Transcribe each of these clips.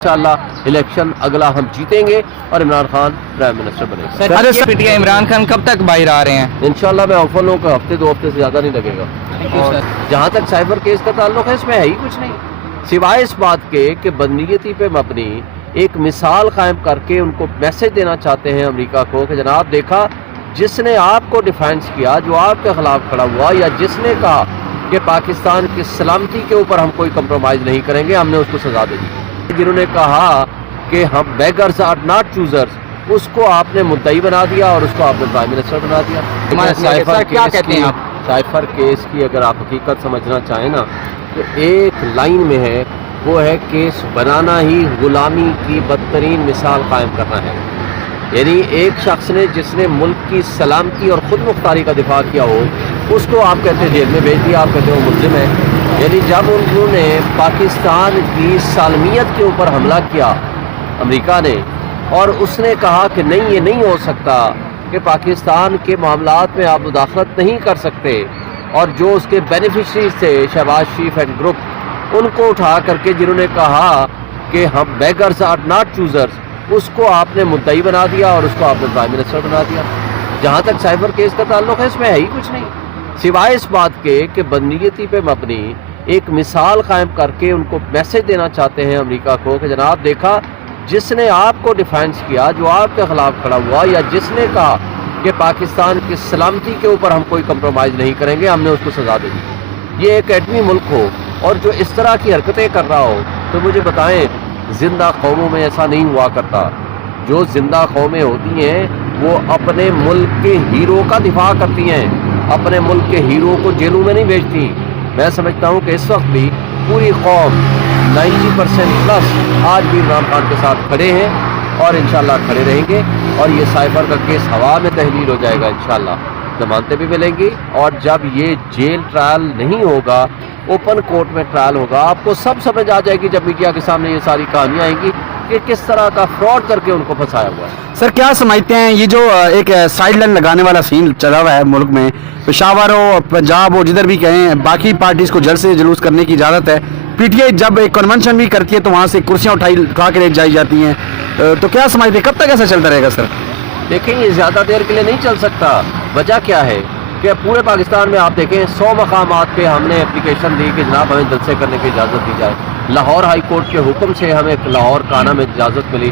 इंशाअल्लाह इलेक्शन अगला हम जीतेंगे और इमरान खान प्राइम मिनिस्टर बनेगा। सर पीटीआई इमरान खान कब तक बाहर आ रहे हैं? इंशाअल्लाह मैं ऑफर लूँ कि हफ्ते 2 हफ्ते से ज़्यादा नहीं लगेगा। और जहाँ तक साइबर केस का ताल्लुक है इसमें है ही कुछ नहीं, सिवाय इस बात के कि बदनीयती पे मबनी एक मिसाल कायम करके उनको मैसेज देना चाहते हैं अमेरिका को कि जनाब देखा, जिसने आपको डिफेंस किया, जो आपके खिलाफ खड़ा हुआ, या जिसने कहा कि पाकिस्तान की सलामती के ऊपर हम कोई कंप्रोमाइज़ नहीं करेंगे, हमने उसको सजा दे दी। जिन्होंने कहा कि हम बेगर्स आर नॉट चूजर्स, उसको आपने मुद्दई बना दिया और उसको आपने प्राइम मिनिस्टर बना दिया। क्या कहते हैं आप? साइफर केस की अगर आप हकीकत समझना चाहें ना तो एक लाइन में है, वो है केस बनाना ही गुलामी की बदतरीन मिसाल कायम करना है। यानी एक शख्स ने जिसने मुल्क की सलामती और खुद मुख्तारी का दिफा किया हो, उसको आप कहते हैं जेल में भेज दिया, आप कहते हो मुल्जिम है। यानी जब उन्होंने पाकिस्तान की सालमियत के ऊपर हमला किया अमेरिका ने, और उसने कहा कि नहीं, ये नहीं हो सकता कि पाकिस्तान के मामलात में आप मुदाखलत नहीं कर सकते, और जो उसके बेनिफिशरीज थे शहबाज शरीफ एंड ग्रुप, उनको उठा करके जिन्होंने कहा कि हम बेगर्स आर नॉट चूजर्स, उसको आपने मुद्दई बना दिया और उसको आपने प्राइम मिनिस्टर बना दिया। जहाँ तक साइबर केस का ताल्लुक है इसमें है ही कुछ नहीं, सिवाय इस बात के कि बदनीयती पे मबनी एक मिसाल कायम करके उनको मैसेज देना चाहते हैं अमेरिका को कि जनाब देखा, जिसने आपको डिफेंस किया, जो आपके खिलाफ खड़ा हुआ, या जिसने कहा कि पाकिस्तान की सलामती के ऊपर हम कोई कंप्रोमाइज़ नहीं करेंगे, हमने उसको सजा दे दी। ये एक एटमी मुल्क हो और जो इस तरह की हरकतें कर रहा हो, तो मुझे बताएं, जिंदा कौमों में ऐसा नहीं हुआ करता। जो जिंदा कौमें होती हैं वो अपने मुल्क के हीरो का दिफा करती हैं, अपने मुल्क के हीरो को जेलों में नहीं भेजती। मैं समझता हूँ कि इस वक्त भी पूरी कौम 90% प्लस आज भी इमरान खान के साथ खड़े हैं और इंशाल्लाह खड़े रहेंगे। और ये साइबर का केस हवा में तहलील हो जाएगा इंशाल्लाह, जमानतें भी मिलेंगी। और जब ये जेल ट्रायल नहीं होगा, ओपन कोर्ट में ट्रायल होगा, आपको सब समझ आ जाएगी जब मीडिया के सामने ये सारी कहानियाँ आएंगी कि किस तरह का फ्रॉड करके उनको फंसाया हुआ है। सर क्या समझते हैं ये जो एक साइड लाइन लगाने वाला सीन चला हुआ है मुल्क में, पेशावर हो, पंजाब हो, जिधर भी कहें, बाकी पार्टीज को जल्द से जुलूस करने की इजाज़त है। पीटीआई जब एक कन्वेंशन भी करती है तो वहाँ से कुर्सियाँ उठा के ले जाई जाती हैं, तो क्या समझते हैं कब तक ऐसा चलता रहेगा? सर देखें, ये ज़्यादा देर के लिए नहीं चल सकता। वजह क्या है कि पूरे पाकिस्तान में आप देखें 100 मकामात पे हमने एप्लीकेशन दी कि जनाब हमें जलसे करने की इजाज़त दी जाए। लाहौर हाई कोर्ट के हुक्म से हमें लाहौर काना में इजाज़त मिली,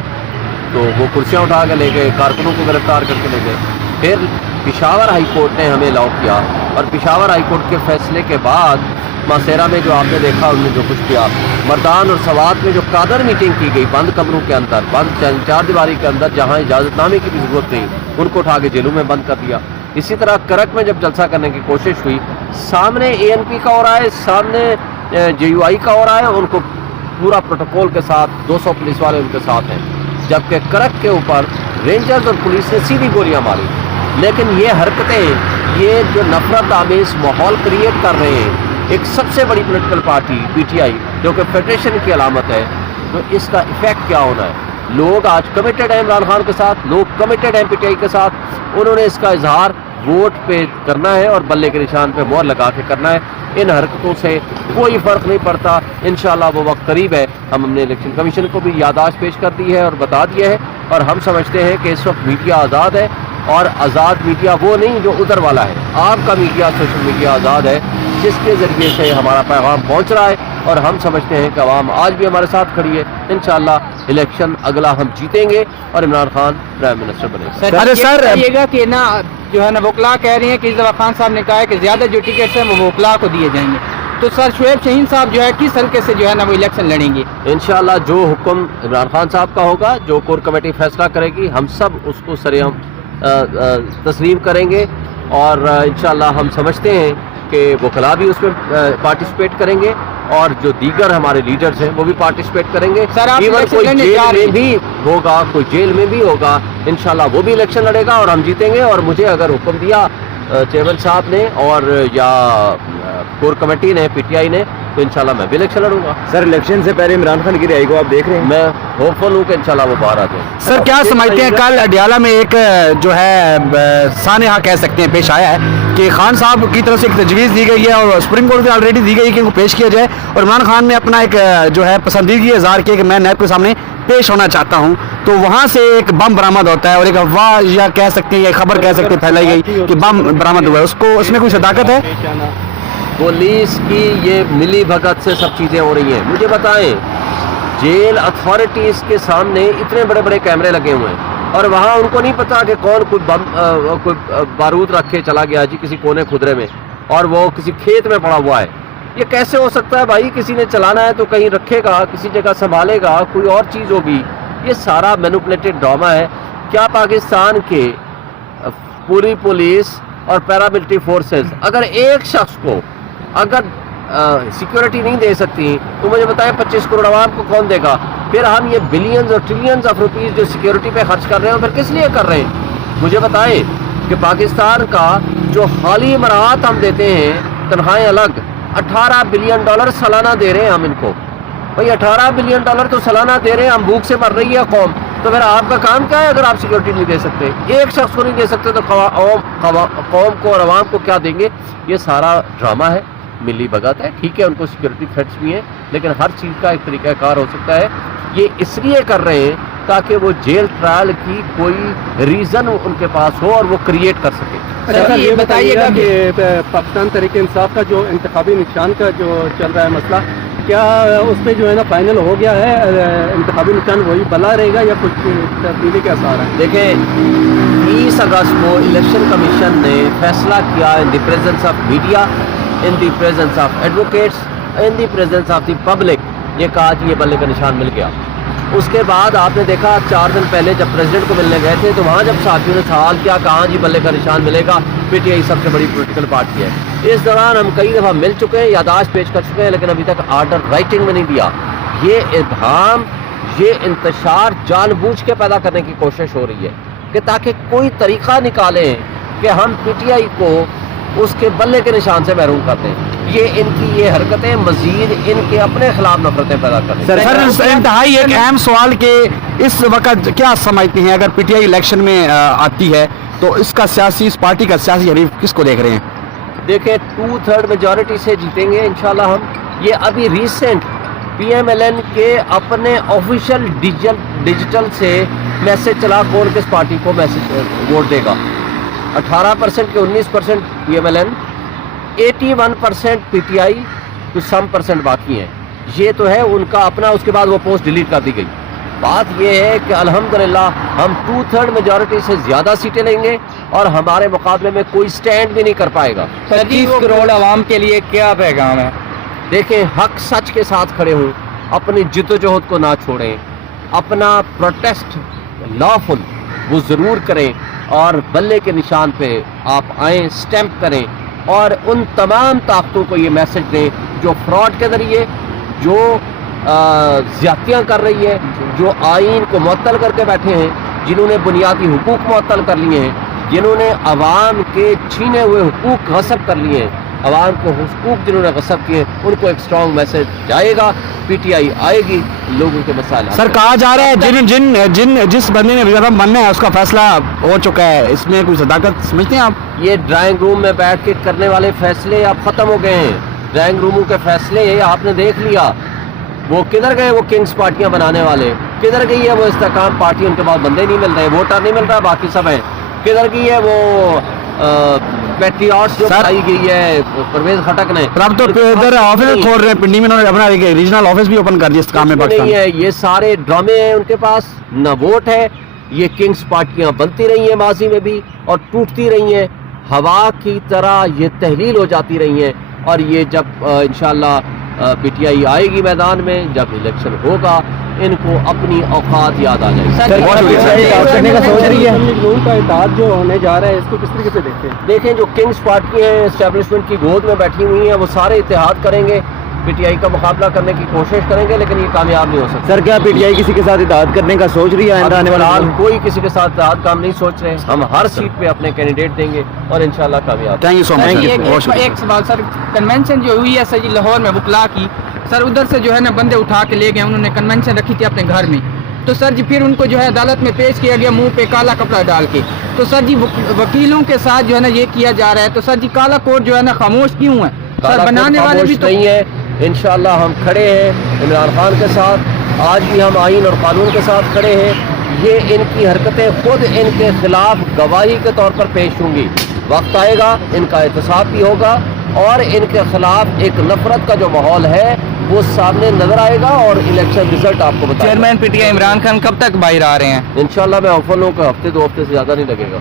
तो वो कुर्सियाँ उठा के ले गए, कारकुनों को गिरफ्तार करके ले गए। फिर पेशावर हाई कोर्ट ने हमें अलाउ किया, और पेशावर हाई कोर्ट के फैसले के बाद मासेरा में जो आपने देखा उन्होंने जो कुछ किया, मर्दान और सवात में जो कादर मीटिंग की गई बंद कमरों के अंदर, बंद चार दीवारी के अंदर, जहाँ इजाज़तनामे की भी ज़रूरत नहीं, उनको उठा के जेलों में बंद कर दिया। इसी तरह करक में जब जलसा करने की कोशिश हुई, सामने ANP का हो रहा है, सामने JUI का हो रहा है, उनको पूरा प्रोटोकॉल के साथ 200 पुलिस वाले उनके साथ हैं, जबकि करक के ऊपर रेंजर्स और पुलिस ने सीधी गोलियां मारी। लेकिन ये हरकतें, ये जो नफरत आमेज माहौल क्रिएट कर रहे हैं एक सबसे बड़ी पॉलिटिकल पार्टी PTI, जो कि फेडरेशन की अलामत है, तो इसका इफेक्ट क्या होना है? लोग आज कमिटेड हैं इमरान खान के साथ, लोग कमिटेड हैं PTI के साथ। उन्होंने इसका इजहार वोट पे करना है और बल्ले के निशान पे मोहर लगा के करना है। इन हरकतों से कोई फ़र्क नहीं पड़ता। इंशाल्लाह वो वक्त करीब है। हमने इलेक्शन कमीशन को भी याददाश्त पेश कर दी है और बता दिया है, और हम समझते हैं कि इस वक्त मीडिया आज़ाद है, और आज़ाद मीडिया वो नहीं जो उधर वाला है। आपका मीडिया, सोशल मीडिया आज़ाद है, जिसके ज़रिए से हमारा पैगाम पहुँच रहा है, और हम समझते हैं कि आवाम आज भी हमारे साथ खड़ी है। इंशाल्लाह इलेक्शन अगला हम जीतेंगे और इमरान खान प्राइम मिनिस्टर बनेगा। अरे सर कहिएगा कि ना जो है ना वकला कह रही हैं कि इस खान साहब ने कहा है कि ज़्यादा जो टिकट्स हैं वो वकला को दिए जाएंगे, तो सर शुएब शहीन साहब जो है किस हल्के से जो है ना वो इलेक्शन लड़ेंगे? इंशाल्लाह जो हुक्म इमरान खान साहब का होगा, जो कोर कमेटी फैसला करेगी, हम सब उसको सरेआम तस्लीम करेंगे। और इंशाल्लाह हम समझते हैं कि वकला भी उसमें पार्टिसिपेट करेंगे, और जो दीगर हमारे लीडर्स हैं वो भी पार्टिसिपेट करेंगे। इवन कोई जेल में भी होगा, कोई जेल में भी होगा, इंशाल्लाह वो भी इलेक्शन लड़ेगा और हम जीतेंगे। और मुझे अगर हुक्म दिया चेयरमैन साहब ने और या कोर कमेटी ने, PTI ने, तो इंशाल्लाह मैं भी इलेक्शन लड़ूंगा। सर इलेक्शन से पहले इमरान खान की रिहाई को आप देख रहे हैं? मैं होपफुल हूँ कि इंशाल्लाह वो बाहर आ जाए। सर क्या समझते हैं, कल अडियाला में एक जो है सानेहा कह सकते हैं पेश आया है कि खान साहब की तरफ से एक तजवीज़ दी गई है और सुप्रीम कोर्ट से ऑलरेडी दी गई है कि इनको पेश किया जाए, और इमरान खान ने अपना एक जो है पसंदीदगी इज़हार किया कि मैं नैब के सामने पेश होना चाहता हूं, तो वहां से एक बम बरामद होता है और एक अफवाह या कह सकते हैं, खबर कह सकते हैं फैलाई गई कि बम बरामद हुआ है, उसको इसमें कोई सदाकत है? पुलिस की ये मिली भगत से सब चीज़ें हो रही हैं। मुझे बताएं, जेल अथॉरिटीज़ के सामने इतने बड़े बड़े कैमरे लगे हुए हैं और वहाँ उनको नहीं पता कि कौन कोई बम कोई बारूद रख के चला गया जी किसी कोने खुदरे में और वो किसी खेत में पड़ा हुआ है। ये कैसे हो सकता है भाई? किसी ने चलाना है तो कहीं रखेगा, किसी जगह संभालेगा, कोई और चीज़ होगी। ये सारा मैनिपुलेटेड ड्रामा है। क्या पाकिस्तान के पूरी पुलिस और पैरामिलिट्री फोर्सेस अगर एक शख्स को अगर सिक्योरिटी नहीं दे सकती तो मुझे बताएं 25 करोड़ आवाम को कौन देगा? फिर हम ये बिलियंस और ट्रिलियंस ऑफ रुपीस जो सिक्योरिटी पे खर्च कर रहे हैं फिर किस लिए कर रहे हैं? मुझे बताएं कि पाकिस्तान का जो हाली इमारत हम देते हैं तनख्वाहें अलग, 18 बिलियन डॉलर सालाना दे रहे हैं हम इनको। भाई 18 बिलियन डॉलर तो सालाना दे रहे हैं, हम भूख से मर रही है कौम, तो फिर आपका काम क्या है? अगर आप सिक्योरिटी नहीं दे सकते, एक शख्स को नहीं दे सकते तो कौम को और आवाम को क्या देंगे? ये सारा ड्रामा है, मिली भगत है। ठीक है, उनको सिक्योरिटी थ्रेट्स भी हैं, लेकिन हर चीज़ का एक तरीक़ाकार हो सकता है। ये इसलिए कर रहे हैं ताकि वो जेल ट्रायल की कोई रीज़न उनके पास हो और वो क्रिएट कर सके। अच्छा ये बताइएगा कि पाकिस्तान तहरीक इंसाफ का जो इंतखाबी निशान का जो चल रहा है मसला, क्या उस पर जो है ना फाइनल हो गया है? इंतखाबी निशान वही बला रहेगा या कुछ तब्दीली के आसार हैं? देखें, 30 अगस्त को इलेक्शन कमीशन ने फैसला किया in the presence of media, in the presence of advocates, in the presence of the public, ये कहा कि ये बल्ले का निशान मिल गया। उसके बाद आपने देखा 4 दिन पहले जब प्रेसिडेंट को मिलने गए थे तो वहाँ जब साथियों ने सवाल किया कहाँ जी बल्ले का निशान मिलेगा, पीटीआई सबसे बड़ी पॉलिटिकल पार्टी है। इस दौरान हम कई दफ़ा मिल चुके हैं, यादाश्त पेश कर चुके हैं, लेकिन अभी तक आर्डर राइटिंग में नहीं दिया। ये इब्हाम, ये इंतशार जानबूझ के पैदा करने की कोशिश हो रही है कि ताकि कोई तरीक़ा निकालें कि हम पीटीआई को उसके बल्ले के निशान से महरूम करते हैं। ये इनकी ये हरकतें मजीद इनके अपने खिलाफ नफरतें पैदा करते हैं। सर इंतहाई एक अहम सवाल के इस वक्त क्या समझती हैं, अगर पीटीआई इलेक्शन में आती है तो इसका सियासी, इस पार्टी का सियासी हरीफ किसको देख रहे हैं? देखें, 2/3 मेजॉरिटी से जीतेंगे इंशाल्लाह हम। ये अभी रिसेंट पीएमएलएन के अपने ऑफिशियल डिजिटल से मैसेज चला कौन किस पार्टी को मैसेज वोट देगा। 18% के 19% पीएमएलएन, 81% पीटीआई, तो सम परसेंट बाकी हैं। ये तो है उनका अपना, उसके बाद वो पोस्ट डिलीट कर दी गई। बात ये है कि अल्हम्दुलिल्लाह हम 2/3 मेजॉरिटी से ज़्यादा सीटें लेंगे और हमारे मुकाबले में कोई स्टैंड भी नहीं कर पाएगा। 25 करोड़ आवाम के लिए क्या पैगाम है? देखें, हक सच के साथ खड़े हों, अपनी जिद्दोजहद को ना छोड़ें, अपना प्रोटेस्ट लॉफुल वो ज़रूर करें और बल्ले के निशान पे आप आएँ, स्टैंप करें और उन तमाम ताकतों को ये मैसेज दें जो फ्रॉड के ज़रिए, जो ज़्यादतियाँ कर रही है, जो आइन को मुअत्तल करके बैठे हैं, जिन्होंने बुनियादी हुकूक मुअत्तल कर लिए हैं, जिन्होंने अवाम के छीने हुए हुकूक गसब कर लिए हैं, अवाम को हुकूक जिन्होंने गसब किए, उनको एक स्ट्रॉन्ग मैसेज जाएगा। पीटीआई आएगी, लोगों के मसाइल। सर कहा जा रहा है जिस बंदे ने विधान बनना है उसका फैसला हो चुका है, इसमें कोई सदाकत समझते हैं आप? ये ड्राइंग रूम में बैठ के करने वाले फैसले अब ख़त्म हो गए हैं। ड्राइंग रूमों के फैसले आपने देख लिया, वो किधर गए? वो किंग्स पार्टियां बनाने वाले किधर गई है? वो इस्तेकाम पार्टी, उनके पास बंदे नहीं मिल रहे, वोटर नहीं मिल रहा, बाकी सब हैं। किधर गई है वो पैट्रियट्स जो आई गई है परवेज खटक ने? अब तो इधर ऑफिस खोल रहे हैं, पिंडी में उन्होंने अपना रीजनल ऑफिस भी ओपन कर दिया इस काम में। नहीं है, ये सारे ड्रामे हैं उनके पास, न वोट है। ये किंग्स पार्टियां बनती रही हैं माजी में भी और टूटती रही हैं, हवा की तरह ये तहलील हो जाती रही हैं। और ये जब इंशाल्लाह पीटीआई आएगी मैदान में, जब इलेक्शन होगा, इनको अपनी औकात याद आ जाएगी। का इत्तेहाद जो होने जा रहा है, इसको किस तरीके से देखते हैं? देखें, जो किंग्स पार्टी है एस्टेब्लिशमेंट की गोद में बैठी हुई हैं, वो सारे इत्तेहाद करेंगे। पी टी आई का मुकाबला करने की कोशिश करेंगे, लेकिन ये कामयाब नहीं हो सकता। सर क्या पीटीआई किसी के साथ इत्तेहाद करने का सोच रही है आइंदा आने वाले फिलहाल दिनों में? कोई किसी के साथ इत्तेहाद काम नहीं सोच रहे हैं। हम हर सीट पे अपने कैंडिडेट देंगे और इंशाल्लाह कामयाब। Thank you so sir much. जी, एक सवाल सर, कन्वेंशन जो हुई है सर जी लाहौर में वकला की, सर उधर से जो है ना बंदे उठा के ले गए, उन्होंने कन्वेंशन रखी थी अपने घर में, तो सर जी फिर उनको जो है अदालत में पेश किया गया मुंह पे काला कपड़ा डाल के। तो सर जी वकीलों के साथ जो है ना ये किया जा रहा है, तो सर जी काला कोट जो है ना खामोश क्यों है? सर बनाने वाले भी तो नहीं है। इंशाल्लाह हम खड़े हैं इमरान खान के साथ, आज भी हम आईन और कानून के साथ खड़े हैं। ये इनकी हरकतें खुद इनके खिलाफ गवाही के तौर पर पेश होंगी। वक्त आएगा इनका एहतसाब भी होगा और इनके खिलाफ एक नफरत का जो माहौल है वो सामने नजर आएगा और इलेक्शन रिजल्ट आपको बताएगा। चेयरमैन पीटीआई इमरान खान कब तक बाहर आ रहे हैं? इंशाल्लाह मैं ऑफर लूँ कि हफ्ते 2 हफ्ते से ज़्यादा नहीं लगेगा।